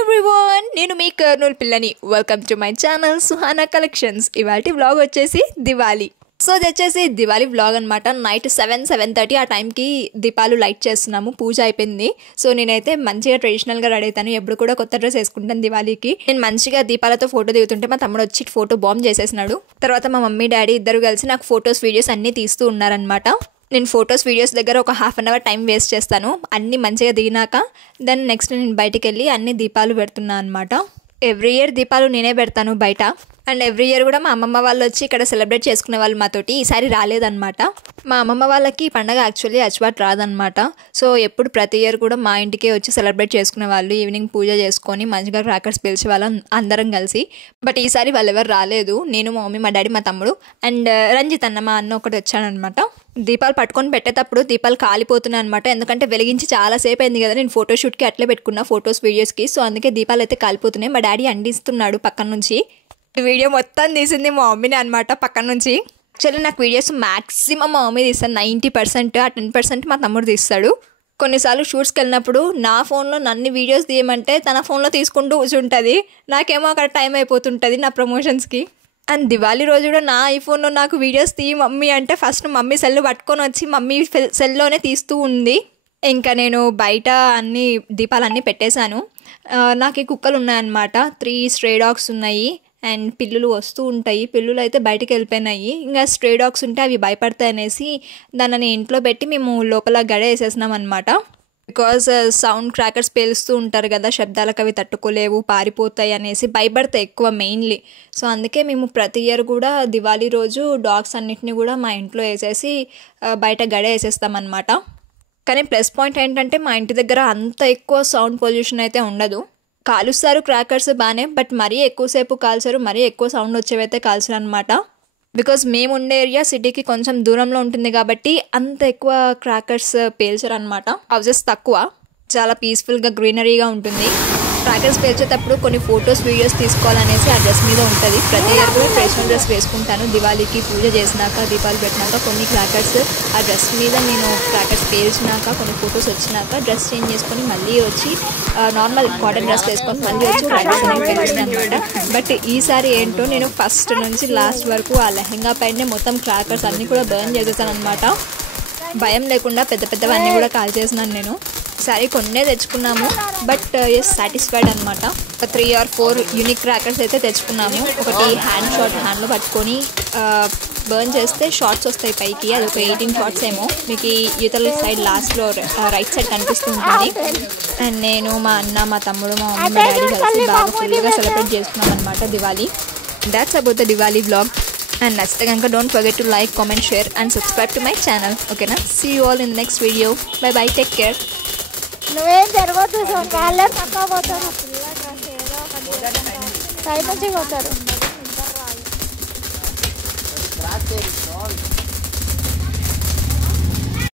Everyone, నేను మీ కర్నూలు పిల్లని. Welcome to my channel Suhana collections. ఇవాళ వ్లాగ్ వచ్చేసి దివాళీ. సో ఇది వచ్చేసి దివాళీ వ్లాగ్ అనమాట. నైట్ 7:30 ఆ టైంకి దీపాలు లైట్ చేస్తున్నాము. పూజ అయిపోయింది. సో నేనైతే మంచిగా ట్రెడిషనల్గా రెడీ అవుతాను. ఎప్పుడు కూడా కొత్త డ్రెస్ వేసుకుంటాను దివాళీకి. నేను మంచిగా దీపాలతో ఫోటో దిగుతుంటే మా తమ్ముడు వచ్చి ఫోటో బాంబ్ చేసేసినాడు. తర్వాత మా మమ్మీ డాడీ ఇద్దరు కలిసి నాకు ఫొటోస్ వీడియోస్ అన్నీ తీస్తూ ఉన్నారనమాట. నేను ఫొటోస్ వీడియోస్ దగ్గర ఒక ½ అన్ అవర్ టైం వేస్ట్ చేస్తాను. అన్నీ మంచిగా దిగినాక దెన్ నెక్స్ట్ నేను బయటికి వెళ్ళి అన్ని దీపాలు పెడుతున్నాను అనమాట. ఎవ్రీ ఇయర్ దీపాలు నేనే పెడతాను బయట. అండ్ ఎవ్రీ ఇయర్ కూడా మా అమ్మమ్మ వాళ్ళు వచ్చి ఇక్కడ సెలబ్రేట్ చేసుకునే వాళ్ళు మాతోటి. ఈసారి రాలేదన్నమాట. మా అమ్మమ్మ వాళ్ళకి ఈ పండగ యాక్చువల్లీ అచ్వాట్ రాదనమాట. సో ఎప్పుడు ప్రతి ఇయర్ కూడా మా ఇంటికే వచ్చి సెలబ్రేట్ చేసుకునే వాళ్ళు. ఈవినింగ్ పూజ చేసుకొని మంచిగా క్రాకర్స్ పిలిచే వాళ్ళం అందరం కలిసి. బట్ ఈసారి వాళ్ళు ఎవరు రాలేదు. నేను, మా మమ్మీ, మా డాడీ, మా తమ్ముడు అండ్ రంజిత్ అన్న మా అన్న ఒకటి వచ్చాడనమాట. దీపాలు పట్టుకొని పెట్టేటప్పుడు దీపాలు కాలిపోతున్నాయి అనమాట. ఎందుకంటే వెలిగించి చాలాసేపు అయింది కదా. నేను ఫోటోషూట్కి అట్లే పెట్టుకున్నా ఫొటోస్ వీడియోస్కి. సో అందుకే దీపాలు అయితే కాలిపోతున్నాయి. మా డాడీ అందిస్తున్నాడు పక్కన నుంచి. వీడియో మొత్తం తీసింది మా మమ్మీని అనమాట పక్కన నుంచి. యాక్చువల్లీ నాకు వీడియోస్ మ్యాక్సిమం మా మమ్మీ తీస్తాను. 90%. ఆ 10% మా తమ్ముడు తీస్తాడు. కొన్నిసార్లు షూట్స్కి వెళ్ళినప్పుడు నా ఫోన్లో నన్ను వీడియోస్ తీయమంటే తన ఫోన్లో తీసుకుంటూ కూర్చుంటుంది. నాకేమో అక్కడ టైం అయిపోతుంటుంది నా ప్రమోషన్స్కి. అండ్ దివాళీ రోజు కూడా నా ఐఫోన్లో నాకు వీడియోస్ తీయి మమ్మీ అంటే ఫస్ట్ మమ్మీ సెల్ పట్టుకొని వచ్చి మమ్మీ సెల్లోనే తీస్తూ ఉంది. ఇంకా నేను బయట అన్ని దీపాలన్నీ పెట్టేశాను. నాకు ఈ కుక్కలు ఉన్నాయన్నమాట. 3 స్ట్రే డాగ్స్ ఉన్నాయి. అండ్ పిల్లులు వస్తూ ఉంటాయి. పిల్లులు అయితే బయటికి వెళ్ళిపోయినాయి. ఇంకా స్ట్రే డాగ్స్ ఉంటే అవి భయపడతాయి అనేసి దాన్ని ఇంట్లో పెట్టి మేము లోపల గడ వేసేసినాం అనమాట. బికాజ్ సౌండ్ క్రాకర్స్ పేలుస్తూ ఉంటారు కదా, శబ్దాలకు అవి తట్టుకోలేవు, పారిపోతాయి అనేసి భయపడతాయి ఎక్కువ మెయిన్లీ. సో అందుకే మేము ప్రతి ఇయర్ కూడా దివాళీ రోజు డాగ్స్ అన్నిటిని కూడా మా ఇంట్లో వేసేసి బయట గడ వేసేస్తామన్నమాట. కానీ ప్లస్ పాయింట్ ఏంటంటే మా ఇంటి దగ్గర అంత ఎక్కువ సౌండ్ పొల్యూషన్ అయితే ఉండదు. కాలుస్తారు క్రాకర్స్ బాగానే, బట్ మరీ ఎక్కువసేపు కాల్చారు, మరీ ఎక్కువ సౌండ్ వచ్చేవైతే కాల్చారు అనమాట. బికాజ్ మేము ఉండే ఏరియా సిటీకి కొంచెం దూరంలో ఉంటుంది కాబట్టి అంత ఎక్కువ క్రాకర్స్ పేల్చరు అనమాట. హౌసెస్ తక్కువ, చాలా పీస్ఫుల్గా గ్రీనరీగా ఉంటుంది. క్రాకర్స్ పేల్చేటప్పుడు కొన్ని ఫొటోస్ వీడియోస్ తీసుకోవాలనేసి ఆ డ్రెస్ మీద ఉంటుంది. ప్రతి ఇయర్ కూడా ట్రెడిషనల్ డ్రెస్ వేసుకుంటాను. దివాళీకి పూజ చేసినాక దీపాలు పెట్టినాక కొన్ని క్రాకర్స్ ఆ డ్రెస్ మీద నేను క్రాకర్స్ పేల్చినాక కొన్ని ఫొటోస్ వచ్చినాక డ్రెస్ చేంజ్ చేసుకొని మళ్ళీ వచ్చి నార్మల్ కాటన్ డ్రెస్ వేసుకొని మళ్ళీ వచ్చి క్రాకర్స్ అనేవి పేల్చాను అనమాట. బట్ ఈసారి ఏంటో నేను ఫస్ట్ నుంచి లాస్ట్ వరకు ఆ లెహంగా పైనే మొత్తం క్రాకర్స్ అన్నీ కూడా బర్న్ చేసేసాను అనమాట. భయం లేకుండా పెద్ద పెద్దవన్నీ కూడా కాల్ చేసినాను నేను. సారీ కొన్నే తెచ్చుకున్నాము, బట్ ఎస్ సాటిస్ఫైడ్ అనమాట. 3 or 4 యూనిక్ క్రాకర్స్ అయితే తెచ్చుకున్నాము. ఒకటి హ్యాండ్లో పట్టుకొని బర్న్ చేస్తే షార్ట్స్ వస్తాయి పైకి. అది ఒక 18 షార్ట్స్ ఏమో మీకు ఈ యూతల సైడ్ లాస్ట్లో రైట్ సైడ్ కనిపిస్తూ ఉంటుంది. అండ్ నేను, మా అన్న, మా తమ్ముడు, మా మమ్మీ, మా డాడీ కలిసి బాగా ఫుల్గా సెలబ్రేట్ చేసుకున్నాం అనమాట Diwali. That's about the Diwali vlog. And నచ్చితే కనుక don't forget to like, comment, share and subscribe to my channel. ఓకేనా? See you all in the next video. Bye bye. Take care. నువ్వేం జరగదు వాళ్ళే పక్కా పోతారు. సైడ్ నుంచి పోతారు.